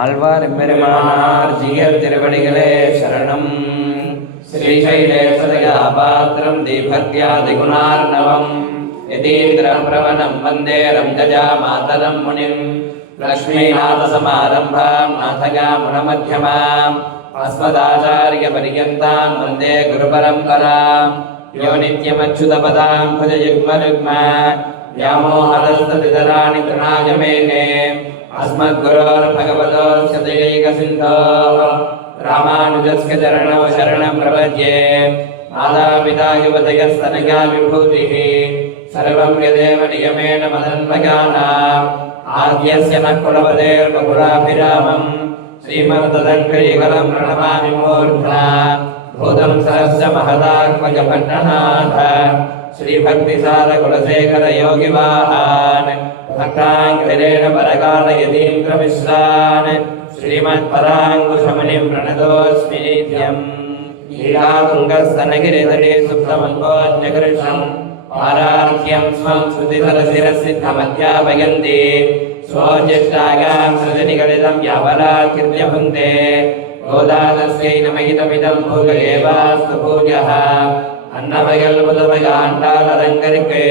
ஆழ்வார் எம்பெருமானார் ஜியர் திருவடிகளே சரணம் ஸ்ரீசைலேசதயாபாத்திரம் தீபக்தியாதிகுணார்ணவம் यतीन्द्रं प्रवनं वन्दे रञ्जजामातरं मुनिं लक्ष्मीनाथसमारम्भां नाथगामुनमध्यमाम् अस्मदाचार्यपर्यन्तां वन्दे गुरुपरम्परां यो नित्यमच्युतपदां भुजयुग्मयुग्मा व्यामोहदस्तपितराणि तृणायमेने मेघे अस्मद्गुरोर्भगवतोऽस्य दयैकसिन्धोः रामानुजस्य चरणौ शरणं प्रपद्ये मातापिता युवतयस्तनया विभूतिः सर्वं यदेव नियमेन मदन्वयानाम् आद्यस्य न कुलपतेर्बहुराभिरामम् श्रीमन्तदङ्करीकलं प्रणमामि मूर्ध्ना भूतं सहस्य महदात्मजपट्टनाथ श्रीभक्तिसारकुलशेखर योगिवाहान् भक्ताङ्गिरेण परकालयतीन्द्रमिश्रान् श्रीमत्पराङ्कुशमुनिं प्रणतोऽस्मि नित्यम् लीलातुङ्गस्तनगिरितटे सुप्तमङ्गोऽन्यकृष्णम् पारार्घ्यं स्वं श्रुतिधरशिरसिद्धमध्यापयन्ति स्वोज्यष्टागां सृजनिगलितं यावलाकृत्य भुङ्क्ते गोदादस्यै नमहितमिदं भुग एवास्तु पूजः அன்னவையல் முதமையாண்டால் அலங்கரிக்கு.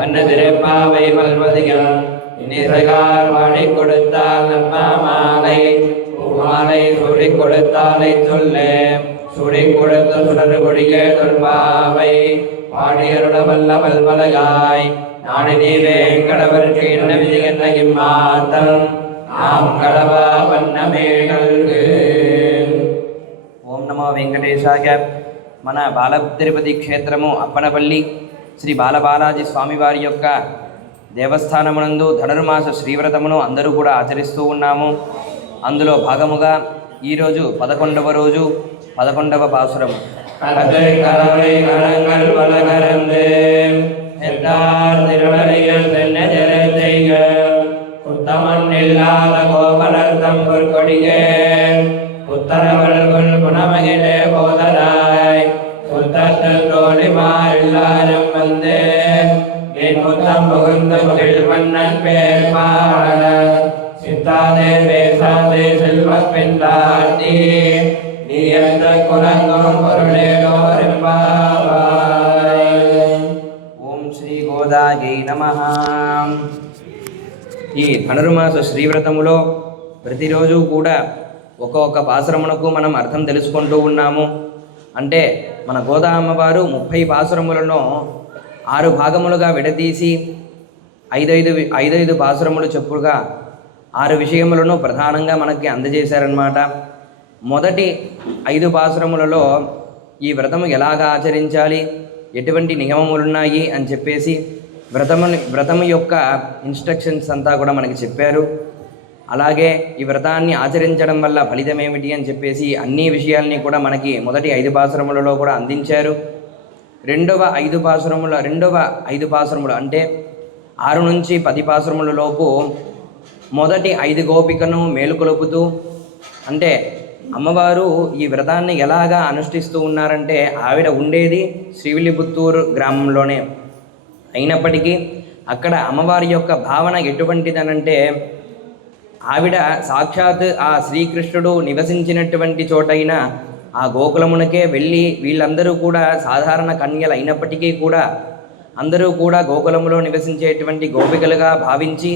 அன்ன திரைப்பாவை மல்வதிகள் இனிசகார் வாழி கொடுத்தால் நம்மா மாலை. மாலை சுடி கொடுத்தாலை சொல்லு. சுடி கொடுத்த சுடர் கொடிய தொல்பாவை பாடியருட வல்ல வல்வலகாய். நானே நீரே கடவருக்கு என்ன விதி என்ன இம்மாத்தம் நாம் கடவா வண்ணமேகல்கு ஓம் நமோ வெங்கடேசாய. మన బాల తిరుపతి క్షేత్రము అప్పనపల్లి శ్రీ బాలబాలాజీ స్వామివారి యొక్క దేవస్థానమునందు ధనుర్మాస శ్రీవ్రతమును అందరూ కూడా ఆచరిస్తూ ఉన్నాము అందులో భాగముగా ఈరోజు పదకొండవ రోజు పదకొండవ పాసురము கரத்தை கரவை கரங்கள் பல கரந்து ధనుర్మాస శ్రీవ్రతములో ప్రతిరోజు కూడా ఒక్కొక్క పాసురమునకు మనం అర్థం తెలుసుకుంటూ ఉన్నాము. అంటే మన గోదా అమ్మవారు ముప్పై పాసురములను ఆరు భాగములుగా విడదీసి ఐదైదు ఐదైదు పాసురములు చెప్పుగా ఆరు విషయములను ప్రధానంగా మనకి అందజేశారనమాట మొదటి ఐదు పాసురములలో ఈ వ్రతము ఎలాగ ఆచరించాలి? ఎటువంటి నియమములున్నాయి? అని చెప్పేసి వ్రతముని వ్రతము యొక్క ఇన్స్ట్రక్షన్స్ అంతా కూడా మనకి చెప్పారు. అలాగే ఈ వ్రతాన్ని ఆచరించడం వల్ల ఫలితం ఏమిటి అని చెప్పేసి అన్ని విషయాల్ని కూడా మనకి మొదటి ఐదు పాసురములలో కూడా అందించారు. రెండవ ఐదు పాసురముల రెండవ ఐదు పాసురములు అంటే ఆరు నుంచి పది పాసురముల లోపు మొదటి ఐదు గోపికను మేలుకొలుపుతూ అంటే అమ్మవారు ఈ వ్రతాన్ని ఎలాగా అనుష్ఠిస్తూ ఉన్నారంటే ఆవిడ ఉండేది శ్రీవిల్లిపుత్తూరు గ్రామంలోనే. అయినప్పటికీ అక్కడ అమ్మవారి యొక్క భావన ఎటువంటిదనంటే ఆవిడ సాక్షాత్ ఆ శ్రీకృష్ణుడు నివసించినటువంటి చోటైన ఆ గోకులమునకే వెళ్ళి వీళ్ళందరూ కూడా సాధారణ కన్యలు అయినప్పటికీ కూడా అందరూ కూడా గోకులములో నివసించేటువంటి గోపికలుగా భావించి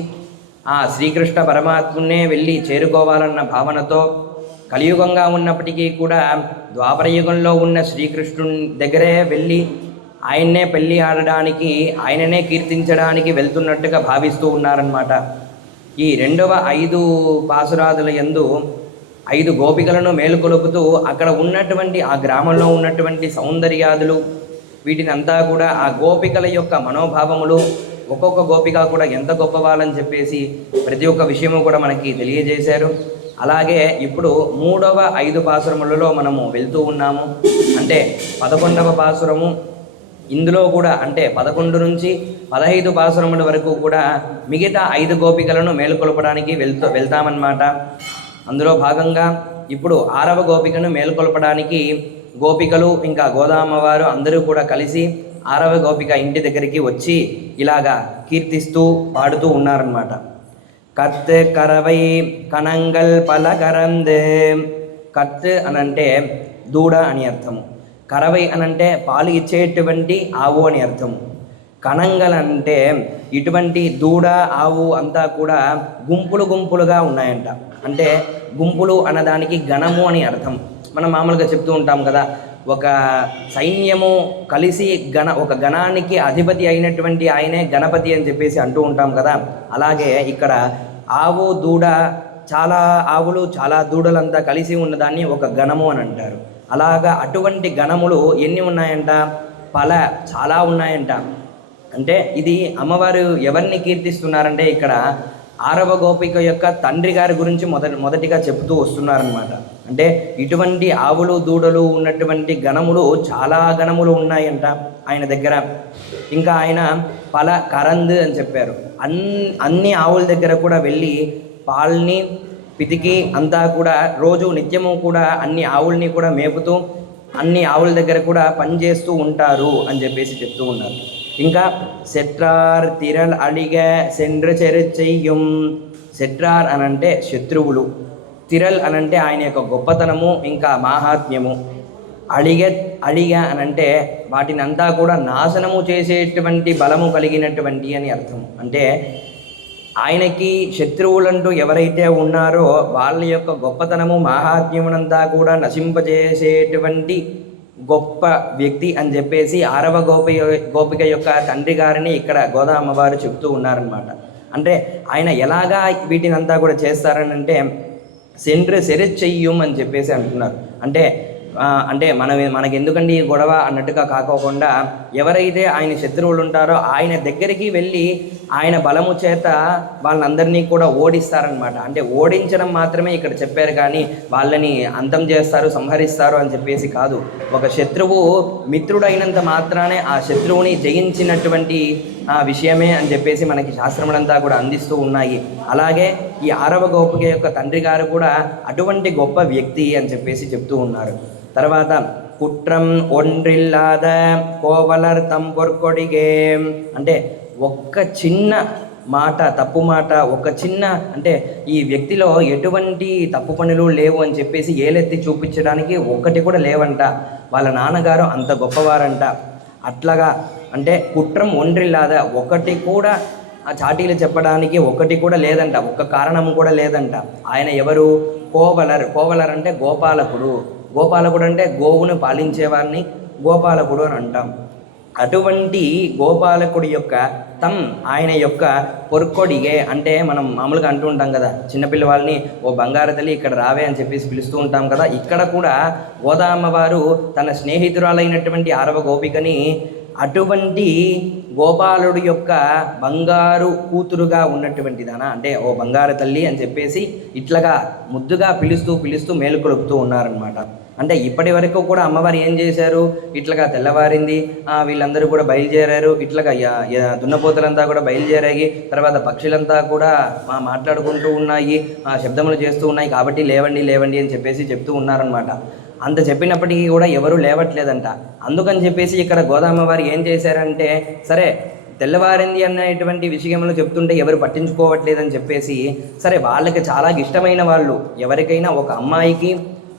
ఆ శ్రీకృష్ణ పరమాత్మునే వెళ్ళి చేరుకోవాలన్న భావనతో కలియుగంగా ఉన్నప్పటికీ కూడా ద్వాపరయుగంలో ఉన్న శ్రీకృష్ణుని దగ్గరే వెళ్ళి ఆయన్నే పెళ్ళి ఆడడానికి ఆయననే కీర్తించడానికి వెళ్తున్నట్టుగా భావిస్తూ ఉన్నారనమాట ఈ రెండవ ఐదు పాసురాదుల యందు ఐదు గోపికలను మేలుకొలుపుతూ అక్కడ ఉన్నటువంటి ఆ గ్రామంలో ఉన్నటువంటి సౌందర్యాదులు వీటిని అంతా కూడా ఆ గోపికల యొక్క మనోభావములు ఒక్కొక్క గోపిక కూడా ఎంత గొప్పవాళ్ళని చెప్పేసి ప్రతి ఒక్క విషయము కూడా మనకి తెలియజేశారు. అలాగే ఇప్పుడు మూడవ ఐదు పాసురములలో మనము వెళ్తూ ఉన్నాము. అంటే పదకొండవ పాసురము ఇందులో కూడా అంటే పదకొండు నుంచి పదహైదు పాసురముల వరకు కూడా మిగతా ఐదు గోపికలను మేలుకొలపడానికి వెళ్తూ వెళ్తామన్నమాట. అందులో భాగంగా ఇప్పుడు ఆరవ గోపికను మేలుకొలపడానికి గోపికలు ఇంకా గోదామవారు అందరూ కూడా కలిసి ఆరవ గోపిక ఇంటి దగ్గరికి వచ్చి ఇలాగా కీర్తిస్తూ పాడుతూ ఉన్నారన్నమాట. కత్ కరవై కణంగల్ పలకరంద్. కత్ అనంటే దూడ అని అర్థము. కరవై అనంటే పాలు ఇచ్చేటువంటి ఆవు అని అర్థం. కణంగల్ అంటే ఇటువంటి దూడ ఆవు అంతా కూడా గుంపులు గుంపులుగా ఉన్నాయంట. అంటే గుంపులు అన్నదానికి గణము అని అర్థం. మనం మామూలుగా చెప్తూ ఉంటాం కదా ఒక సైన్యము కలిసి గణ ఒక గణానికి అధిపతి అయినటువంటి ఆయనే గణపతి అని చెప్పేసి అంటూ ఉంటాం కదా. అలాగే ఇక్కడ ఆవు దూడ చాలా ఆవులు చాలా దూడలంతా కలిసి ఉన్నదాన్ని ఒక గణము అని అంటారు. అలాగా అటువంటి గణములు ఎన్ని ఉన్నాయంట? పల చాలా ఉన్నాయంట. అంటే ఇది అమ్మవారు ఎవరిని కీర్తిస్తున్నారంటే ఇక్కడ ఆరవ గోపిక యొక్క తండ్రి గారి గురించి మొదటి మొదటిగా చెబుతూ వస్తున్నారనమాట అంటే ఇటువంటి ఆవులు దూడలు ఉన్నటువంటి గణములు చాలా గణములు ఉన్నాయంట ఆయన దగ్గర. ఇంకా ఆయన పల కరంద్ అని చెప్పారు. అన్ అన్ని ఆవుల దగ్గర కూడా వెళ్ళి పాల్ని పితికి అంతా కూడా రోజు నిత్యము కూడా అన్ని ఆవుల్ని కూడా మేపుతూ అన్ని ఆవుల దగ్గర కూడా పనిచేస్తూ ఉంటారు అని చెప్పేసి చెప్తూ ఉన్నారు. ఇంకా సెట్రార్ తిరల్ అడిగ సెండ్ర చెయ్యం. సెట్రార్ అనంటే శత్రువులు. తిరల్ అనంటే ఆయన యొక్క గొప్పతనము ఇంకా మాహాత్మ్యము. అడిగ అడిగ అనంటే వాటిని అంతా కూడా నాశనము చేసేటువంటి బలము కలిగినటువంటి అని అర్థం. అంటే ఆయనకి శత్రువులంటూ ఎవరైతే ఉన్నారో వాళ్ళ యొక్క గొప్పతనము మాహాత్మ్యమునంతా కూడా నశింపజేసేటువంటి గొప్ప వ్యక్తి అని చెప్పేసి ఆరవ గోపి గోపిక యొక్క తండ్రి గారిని ఇక్కడ గోదామ్మ వారు చెప్తూ ఉన్నారనమాట అంటే ఆయన ఎలాగా వీటినంతా కూడా చేస్తారని అంటే సెరెచ్ చెయ్యం అని చెప్పేసి అంటున్నారు. అంటే అంటే మన మనకి ఎందుకండి ఈ గొడవ అన్నట్టుగా కాకోకుండా ఎవరైతే ఆయన శత్రువులు ఉంటారో ఆయన దగ్గరికి వెళ్ళి ఆయన బలము చేత వాళ్ళందరినీ కూడా ఓడిస్తారనమాట అంటే ఓడించడం మాత్రమే ఇక్కడ చెప్పారు కానీ వాళ్ళని అంతం చేస్తారు సంహరిస్తారు అని చెప్పేసి కాదు. ఒక శత్రువు మిత్రుడైనంత మాత్రానే ఆ శత్రువుని జయించినటువంటి విషయమే అని చెప్పేసి మనకి శాస్త్రములంతా కూడా అందిస్తూ ఉన్నాయి. అలాగే ఈ ఆరవ గోపిక యొక్క తండ్రి గారు కూడా అటువంటి గొప్ప వ్యక్తి అని చెప్పేసి చెప్తూ ఉన్నారు. తర్వాత కుట్రం ఒండ్రిల్లాద కోవలర్ తంపొర్కొడిగే అంటే ఒక్క చిన్న మాట తప్పు మాట ఒక చిన్న అంటే ఈ వ్యక్తిలో ఎటువంటి తప్పు పనులు లేవు అని చెప్పేసి ఏలెత్తి చూపించడానికి ఒక్కటి కూడా లేవంట. వాళ్ళ నాన్నగారు అంత గొప్పవారంట. అట్లాగా అంటే కుట్రం ఒండ్రిల్లాద ఒకటి కూడా ఆ చాటీలు చెప్పడానికి ఒకటి కూడా లేదంట. ఒక్క కారణం కూడా లేదంట. ఆయన ఎవరు? కోవలర్. కోవలర్ అంటే గోపాలకుడు. గోపాలకుడు అంటే గోవును పాలించేవారిని గోపాలకుడు అని అంటాం. అటువంటి గోపాలకుడి యొక్క తమ్ ఆయన యొక్క పొరుక్కొడిగే అంటే మనం మామూలుగా అంటూ ఉంటాం కదా. చిన్నపిల్లవాళ్ళని ఓ బంగారు తల్లి ఇక్కడ రావే అని చెప్పేసి పిలుస్తూ ఉంటాం కదా. ఇక్కడ కూడా గోదామ్మ వారు తన స్నేహితురాలైనటువంటి ఆరవ గోపికని అటువంటి గోపాలుడు యొక్క బంగారు కూతురుగా ఉన్నటువంటి దాన అంటే ఓ బంగారు తల్లి అని చెప్పేసి ఇట్లాగా ముద్దుగా పిలుస్తూ పిలుస్తూ మేలుకొలుపుతూ ఉన్నారనమాట అంటే ఇప్పటి వరకు కూడా అమ్మవారు ఏం చేశారు? ఇట్లాగా తెల్లవారింది వీళ్ళందరూ కూడా బయలుదేరారు. ఇట్లాగా దున్నపోతలంతా దున్నపోతులంతా కూడా బయలుదేరాయి. తర్వాత పక్షులంతా కూడా మాట్లాడుకుంటూ ఉన్నాయి ఆ, శబ్దములు చేస్తూ ఉన్నాయి. కాబట్టి లేవండి లేవండి అని చెప్పేసి చెప్తూ ఉన్నారనమాట అంత చెప్పినప్పటికీ కూడా ఎవరూ లేవట్లేదంట. అందుకని చెప్పేసి ఇక్కడ గోదామ వారు ఏం చేశారంటే సరే తెల్లవారింది అనేటువంటి విషయంలో చెప్తుంటే ఎవరు పట్టించుకోవట్లేదని చెప్పేసి సరే వాళ్ళకి చాలా ఇష్టమైన వాళ్ళు ఎవరికైనా ఒక అమ్మాయికి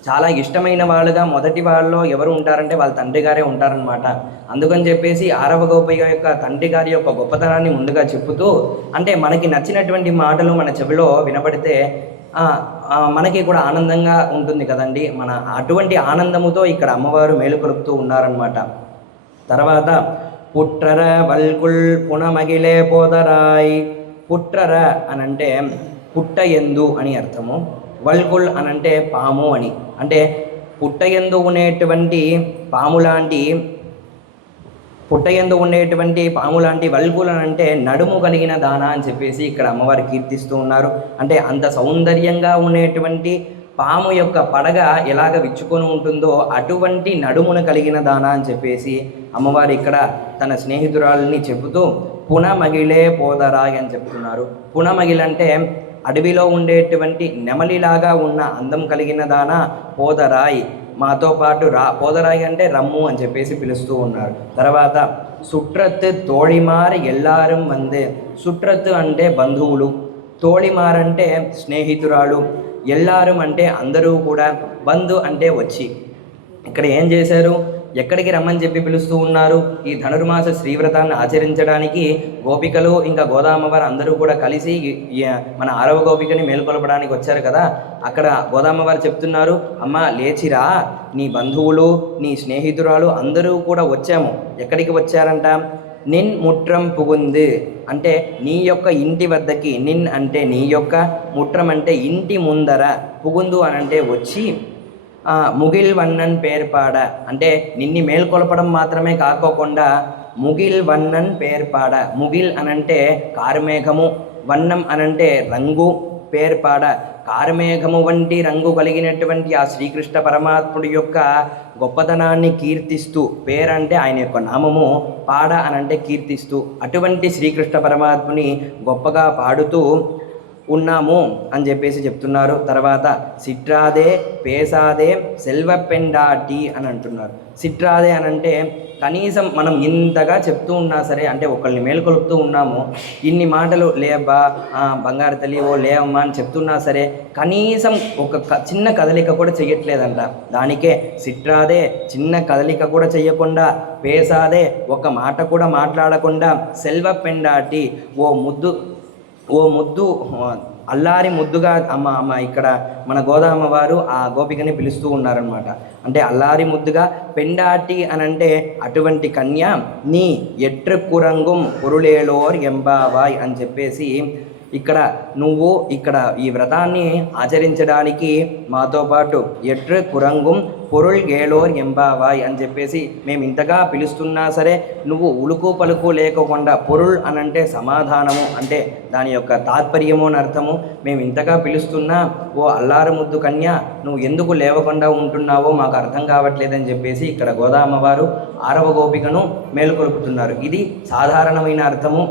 చాలా ఇష్టమైన వాళ్ళుగా మొదటి వాళ్ళలో ఎవరు ఉంటారంటే వాళ్ళ తండ్రి గారే ఉంటారనమాట అందుకని చెప్పేసి ఆరవ గోపయ్య యొక్క తండ్రి గారి యొక్క గొప్పతనాన్ని ముందుగా చెప్పుతూ అంటే మనకి నచ్చినటువంటి మాటలు మన చెవిలో వినబడితే మనకి కూడా ఆనందంగా ఉంటుంది కదండి. మన అటువంటి ఆనందముతో ఇక్కడ అమ్మవారు మేలుకొలుపుతూ ఉన్నారనమాట తర్వాత పుట్రర వల్కుల్ పునమగిలే పోదరాయ్ పుట్రర అనంటే పుట్ట ఎందు అని అర్థము. వల్కుల్ అనంటే పాము అని. అంటే పుట్ట ఎందు ఉండేటువంటి పాము లాంటి పుట్టయందు ఉండేటువంటి పాము లాంటి వల్గులను అంటే నడుము కలిగిన దాన అని చెప్పేసి ఇక్కడ అమ్మవారు కీర్తిస్తూ ఉన్నారు. అంటే అంత సౌందర్యంగా ఉండేటువంటి పాము యొక్క పడగ ఎలాగ విచ్చుకొని ఉంటుందో అటువంటి నడుమును కలిగిన దాన అని చెప్పేసి అమ్మవారు ఇక్కడ తన స్నేహితురాలని చెబుతూ పునమగిలే పోదరాయ్ అని చెప్తున్నారు పునమగిలంటే అడవిలో ఉండేటువంటి నెమలిలాగా ఉన్న అందం కలిగిన దాన పోదరాయ్. మాతో పాటు రా పోదరాయి అంటే రమ్ము అని చెప్పేసి పిలుస్తూ ఉన్నారు. తర్వాత సుట్రత్తు తోడిమార్ ఎల్లారం వందే. సుట్రత్తు అంటే బంధువులు తోళిమారంటే స్నేహితురాలు ఎల్లారం అంటే అందరూ కూడా బంధు అంటే వచ్చి. ఇక్కడ ఏం చేశారు? ఎక్కడికి రమ్మని చెప్పి పిలుస్తూ ఉన్నారు. ఈ ధనుర్మాస శ్రీవ్రతాన్ని ఆచరించడానికి గోపికలు ఇంకా గోదామవారు అందరూ కూడా కలిసి మన ఆరవ గోపికని మేల్కొలపడానికి వచ్చారు కదా. అక్కడ గోదామవారు చెప్తున్నారు అమ్మ లేచిరా. నీ బంధువులు నీ స్నేహితురాలు అందరూ కూడా వచ్చాము. ఎక్కడికి వచ్చారంట? నిన్ ముట్రం పుగుంది. అంటే నీ యొక్క ఇంటి వద్దకి. నిన్ అంటే నీ యొక్క ముట్రం అంటే ఇంటి ముందర. పుగుందు అని అంటే వచ్చి ముగిల్ వన్నన్ పేర్పాడ అంటే నిన్ని మేల్కొలపడం మాత్రమే కాకోకుండా ముగిల్ వన్నన్ పేర్పాడ ముగిల్ అనంటే కారుమేఘము వన్నం అనంటే రంగు పేర్పాడ కారుమేఘము వంటి రంగు కలిగినటువంటి ఆ శ్రీకృష్ణ పరమాత్ముడి యొక్క గొప్పతనాన్ని కీర్తిస్తూ పేరంటే ఆయన యొక్క నామము పాడ అనంటే కీర్తిస్తూ అటువంటి శ్రీకృష్ణ పరమాత్ముని గొప్పగా పాడుతూ ఉన్నాము అని చెప్పేసి చెప్తున్నారు. తర్వాత సిట్రాదే పేసాదే సెల్వ పెండాటి అని అంటున్నారు. సిట్రాదే అని అంటే కనీసం మనం ఇంతగా చెప్తూ ఉన్నా సరే అంటే ఒకళ్ళని మేల్కొలుపుతూ ఉన్నాము. ఇన్ని మాటలు లేబ్బా బంగారు తల్లి ఓ లేవమ్మా అని చెప్తున్నా సరే కనీసం ఒక క- చిన్న కదలిక కూడా చెయ్యట్లేదంట. దానికే సిట్రాదే చిన్న కదలిక కూడా చెయ్యకుండా పేసాదే ఒక మాట కూడా మాట్లాడకుండా సెల్వ పెండాటి ఓ ముద్దు ఓ ముద్దు అల్లారి ముద్దుగా అమ్మ అమ్మ ఇక్కడ మన గోదామ్మ వారు ఆ గోపికని పిలుస్తూ ఉన్నారనమాట అంటే అల్లారి ముద్దుగా పెండాటి అని అంటే అటువంటి కన్య నీ ఎట్రు కురంగుం పొరులేలోర్ ఎంబావాయ్ అని చెప్పేసి ఇక్కడ నువ్వు ఇక్కడ ఈ వ్రతాన్ని ఆచరించడానికి మాతో పాటు ఎట్రు కురంగుం పొరుల్ గేలోర్ ఎంబావాయ్ అని చెప్పేసి మేము ఇంతగా పిలుస్తున్నా సరే నువ్వు ఉలుకు పలుకు లేకుండా పొరుల్ అనంటే సమాధానము అంటే దాని యొక్క తాత్పర్యము అని అర్థము. మేము ఇంతగా పిలుస్తున్నా ఓ అల్లారముద్దు కన్య నువ్వు ఎందుకు లేవకుండా ఉంటున్నావో మాకు అర్థం కావట్లేదని చెప్పేసి ఇక్కడ గోదామవారు ఆరవ గోపికను మేలుకొలుపుతున్నారు. ఇది సాధారణమైన అర్థము.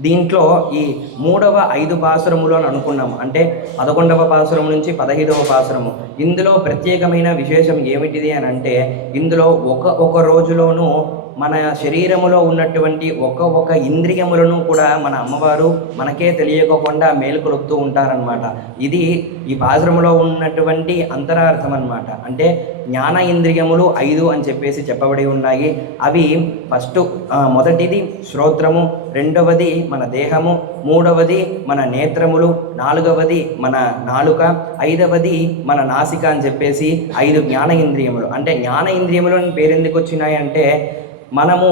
దీంట్లో ఈ మూడవ ఐదు పాసురములు అని అనుకున్నాము. అంటే పదకొండవ పాసురము నుంచి పదహైదవ పాసురము. ఇందులో ప్రత్యేకమైన విశేషం ఏమిటిది అని అంటే ఇందులో ఒక ఒక రోజులోనూ మన శరీరములో ఉన్నటువంటి ఒక ఒక ఇంద్రియములను కూడా మన అమ్మవారు మనకే తెలియకోకుండా మేలుకొలుపుతూ ఉంటారనమాట ఇది ఈ పాసురములో ఉన్నటువంటి అంతరార్థం అన్నమాట అంటే జ్ఞాన ఇంద్రియములు ఐదు అని చెప్పేసి చెప్పబడి ఉన్నాయి. అవి ఫస్ట్ మొదటిది శ్రోత్రము రెండవది మన దేహము మూడవది మన నేత్రములు నాలుగవది మన నాలుక ఐదవది మన నాసిక అని చెప్పేసి ఐదు జ్ఞాన ఇంద్రియములు. అంటే జ్ఞాన ఇంద్రియములు అని పేరెందుకు వచ్చినాయంటే మనము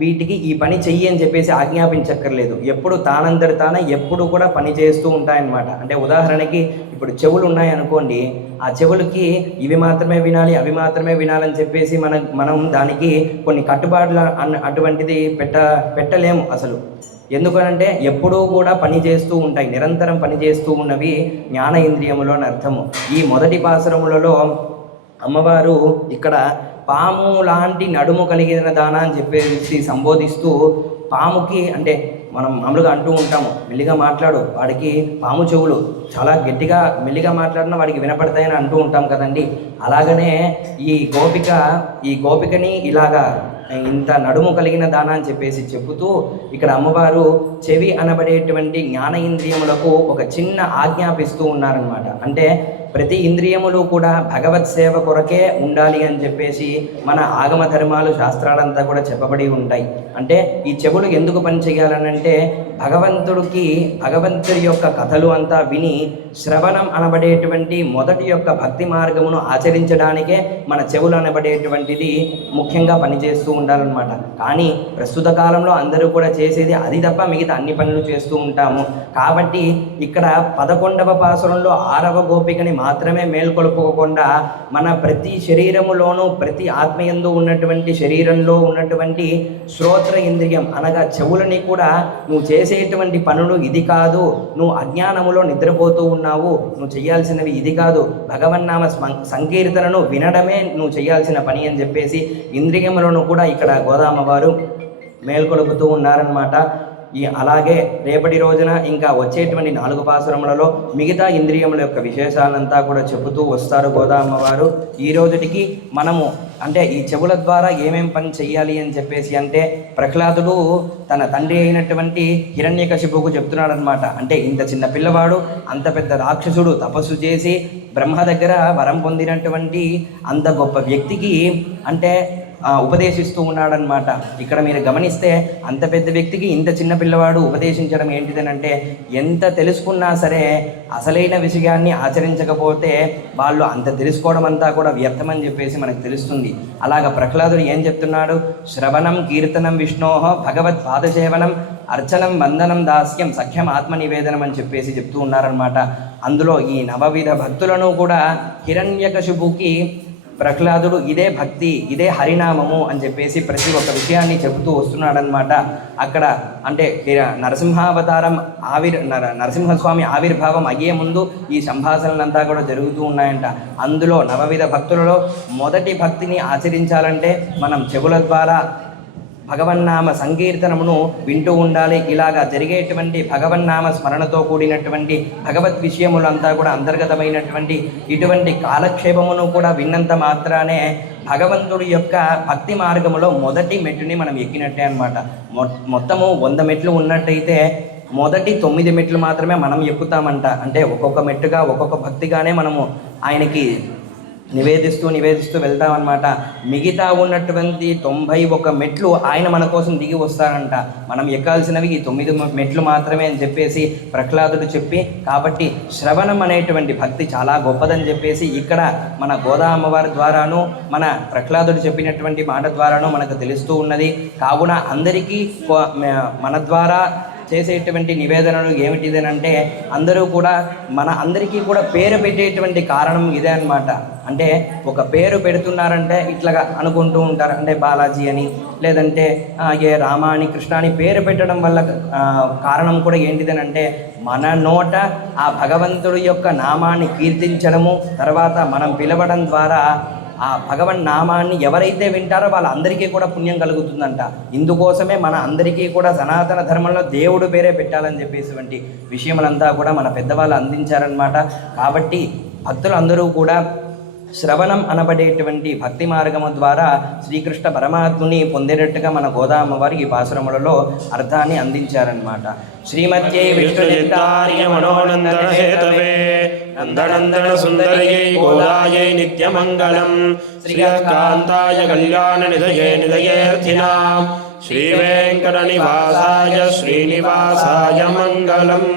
వీటికి ఈ పని చెయ్యి అని చెప్పేసి ఆజ్ఞాపించక్కర్లేదు. ఎప్పుడు తానందరి తానే ఎప్పుడు కూడా పని చేస్తూ ఉంటాయన్నమాట. అంటే ఉదాహరణకి ఇప్పుడు చెవులు ఉన్నాయి అనుకోండి ఆ చెవులకి ఇవి మాత్రమే వినాలి అవి మాత్రమే వినాలని చెప్పేసి మన మనం దానికి కొన్ని కట్టుబాట్ల అన్న అటువంటిది పెట్ట పెట్టలేము అసలు. ఎందుకనంటే ఎప్పుడూ కూడా పని చేస్తూ ఉంటాయి నిరంతరం పని చేస్తూ ఉన్నవి జ్ఞాన ఇంద్రియములు అని అర్థము. ఈ మొదటి పాసరములలో అమ్మవారు ఇక్కడ పాము లాంటి నడుము కలిగిన దాన అని చెప్పేసి సంబోధిస్తూ పాముకి అంటే మనం మామూలుగా అంటూ ఉంటాము మెల్లిగా మాట్లాడు వాడికి పాము చెవులు చాలా గట్టిగా మెల్లిగా మాట్లాడినా వాడికి వినపడతాయని అంటూ ఉంటాం కదండి. అలాగనే ఈ గోపిక ఈ గోపికని ఇలాగా ఇంత నడుము కలిగిన దాన అని చెప్పేసి చెబుతూ ఇక్కడ అమ్మవారు చెవి అనబడేటువంటి జ్ఞాన ఇంద్రియములకు ఒక చిన్న ఆజ్ఞాపిస్తూ ఉన్నారనమాట అంటే ప్రతి ఇంద్రియములు కూడా భగవత్ సేవ కొరకే ఉండాలి అని చెప్పేసి మన ఆగమ ధర్మాలు శాస్త్రాలంతా కూడా చెప్పబడి ఉంటాయి. అంటే ఈ చెవులు ఎందుకు పని చేయాలనంటే భగవంతుడికి భగవంతుడి యొక్క కథలు అంతా విని శ్రవణం అనబడేటువంటి మొదటి యొక్క భక్తి మార్గమును ఆచరించడానికే మన చెవులు అనబడేటువంటిది ముఖ్యంగా పనిచేస్తూ ఉండాలన్నమాట. కానీ ప్రస్తుత కాలంలో అందరూ కూడా చేసేది అది తప్ప మిగతా అన్ని పనులు చేస్తూ ఉంటాము. కాబట్టి ఇక్కడ పదకొండవ పాసురంలో ఆరవ గోపికని మాత్రమే మేల్కొలుపుకోకుండా మన ప్రతి శరీరములోనూ ప్రతి ఆత్మయందు ఉన్నటువంటి శరీరంలో ఉన్నటువంటి శ్రోత్ర ఇంద్రియం అనగా చెవులని కూడా నువ్వు చేసేటువంటి పనులు ఇది కాదు. నువ్వు అజ్ఞానములో నిద్రపోతూ ఉన్నావు. నువ్వు చేయాల్సినవి ఇది కాదు. భగవన్నామ సంకీర్తనను వినడమే నువ్వు చేయాల్సిన పని అని చెప్పేసి ఇంద్రియములను కూడా ఇక్కడ గోదామ వారు మేల్కొలుపుతూ ఉన్నారనమాట ఈ అలాగే రేపటి రోజున ఇంకా వచ్చేటువంటి నాలుగు పాసురములలో మిగతా ఇంద్రియముల యొక్క విశేషాలంతా కూడా చెబుతూ వస్తారు గోదామ్మ వారు ఈ రోజుటికి మనము అంటే ఈ చెవుల ద్వారా ఏమేం పని చెయ్యాలి అని చెప్పేసి అంటే ప్రహ్లాదుడు తన తండ్రి అయినటువంటి హిరణ్యకశిపుకు చెప్తున్నాడనమాట అంటే ఇంత చిన్న పిల్లవాడు అంత పెద్ద రాక్షసుడు తపస్సు చేసి బ్రహ్మ దగ్గర వరం పొందినటువంటి అంత గొప్ప వ్యక్తికి అంటే ఉపదేశిస్తూ ఉన్నాడనమాట ఇక్కడ మీరు గమనిస్తే అంత పెద్ద వ్యక్తికి ఇంత చిన్న పిల్లవాడు ఉపదేశించడం ఏంటిదనంటే ఎంత తెలుసుకున్నా సరే అసలైన విషయాన్ని ఆచరించకపోతే వాళ్ళు అంత తెలుసుకోవడం అంతా కూడా వ్యర్థమని చెప్పేసి మనకు తెలుస్తుంది. అలాగ ప్రహ్లాదుడు ఏం చెప్తున్నాడు? శ్రవణం కీర్తనం విష్ణోహ భగవత్ పాదసేవనం అర్చనం వందనం దాస్యం సఖ్యం ఆత్మ నివేదనం అని చెప్పేసి చెప్తూ ఉన్నారనమాట అందులో ఈ నవవిధ భక్తులను కూడా హిరణ్యకశుభుకి ప్రహ్లాదుడు ఇదే భక్తి ఇదే హరినామము అని చెప్పేసి ప్రతి ఒక్క విషయాన్ని చెబుతూ వస్తున్నాడనమాట అక్కడ అంటే నరసింహావతారం ఆవిర్ నర- నరసింహస్వామి ఆవిర్భావం అయ్యే ముందు ఈ సంభాషణలంతా కూడా జరుగుతూ ఉన్నాయంట. అందులో నవవిధ భక్తులలో మొదటి భక్తిని ఆచరించాలంటే మనం చెవుల ద్వారా భగవన్నామ సంకీర్తనమును వింటూ ఉండాలి. ఇలాగా జరిగేటువంటి భగవన్నామ స్మరణతో కూడినటువంటి భగవద్ విషయములంతా కూడా అంతర్గతమైనటువంటి ఇటువంటి కాలక్షేపమును కూడా విన్నంత మాత్రానే భగవంతుడి యొక్క భక్తి మార్గములో మొదటి మెట్టుని మనం ఎక్కినట్టే అనమాట మొత్తము వంద మెట్లు ఉన్నట్టయితే మొదటి తొమ్మిది మెట్లు మాత్రమే మనం ఎక్కుతామంట. అంటే ఒక్కొక్క మెట్టుగా ఒక్కొక్క భక్తిగానే మనము ఆయనకి నివేదిస్తూ నివేదిస్తూ వెళ్తామన్నమాట. మిగతా ఉన్నటువంటి తొంభై ఒక మెట్లు ఆయన మన కోసం దిగి వస్తారంట. మనం ఎక్కాల్సినవి ఈ తొమ్మిది మెట్లు మాత్రమే అని చెప్పేసి ప్రహ్లాదుడు చెప్పి కాబట్టి శ్రవణం అనేటువంటి భక్తి చాలా గొప్పదని చెప్పేసి ఇక్కడ మన గోదా అమ్మవారి ద్వారాను మన ప్రహ్లాదుడు చెప్పినటువంటి మాట ద్వారాను మనకు తెలుస్తూ ఉన్నది. కావున అందరికీ మన ద్వారా చేసేటువంటి నివేదనలు ఏమిటిదనంటే అందరూ కూడా మన అందరికీ కూడా పేరు పెట్టేటువంటి కారణం ఇదే అన్నమాట. అంటే ఒక పేరు పెడుతున్నారంటే ఇట్లాగా అనుకుంటూ ఉంటారు. అంటే బాలాజీ అని లేదంటే ఏ రామ అని కృష్ణ అని పేరు పెట్టడం వల్ల కారణం కూడా ఏంటిదనంటే మన నోట ఆ భగవంతుడి యొక్క నామాన్ని కీర్తించడము తర్వాత మనం పిలవడం ద్వారా ఆ భగవన్ నామాన్ని ఎవరైతే వింటారో వాళ్ళందరికీ కూడా పుణ్యం కలుగుతుందంట. ఇందుకోసమే మన అందరికీ కూడా సనాతన ధర్మంలో దేవుడు పేరే పెట్టాలని చెప్పేటువంటి విషయములంతా కూడా మన పెద్దవాళ్ళు అందించారనమాట కాబట్టి భక్తులందరూ కూడా శ్రవణం అనబడేటువంటి భక్తి మార్గము ద్వారా శ్రీకృష్ణ పరమాత్ముని పొందేటట్టుగా మన గోదామ వారి ఈ పాసురములలో అర్థాన్ని అందించారనమాట శ్రీమత్యై విష్ణు नन्दनन्दनसुन्दर्यै गोदायै नित्यमङ्गलम् श्रियकान्ताय कल्याणनिधये निधयेऽर्थिनाम् श्रीवेङ्कटनिवासाय श्रीनिवासाय मङ्गलम्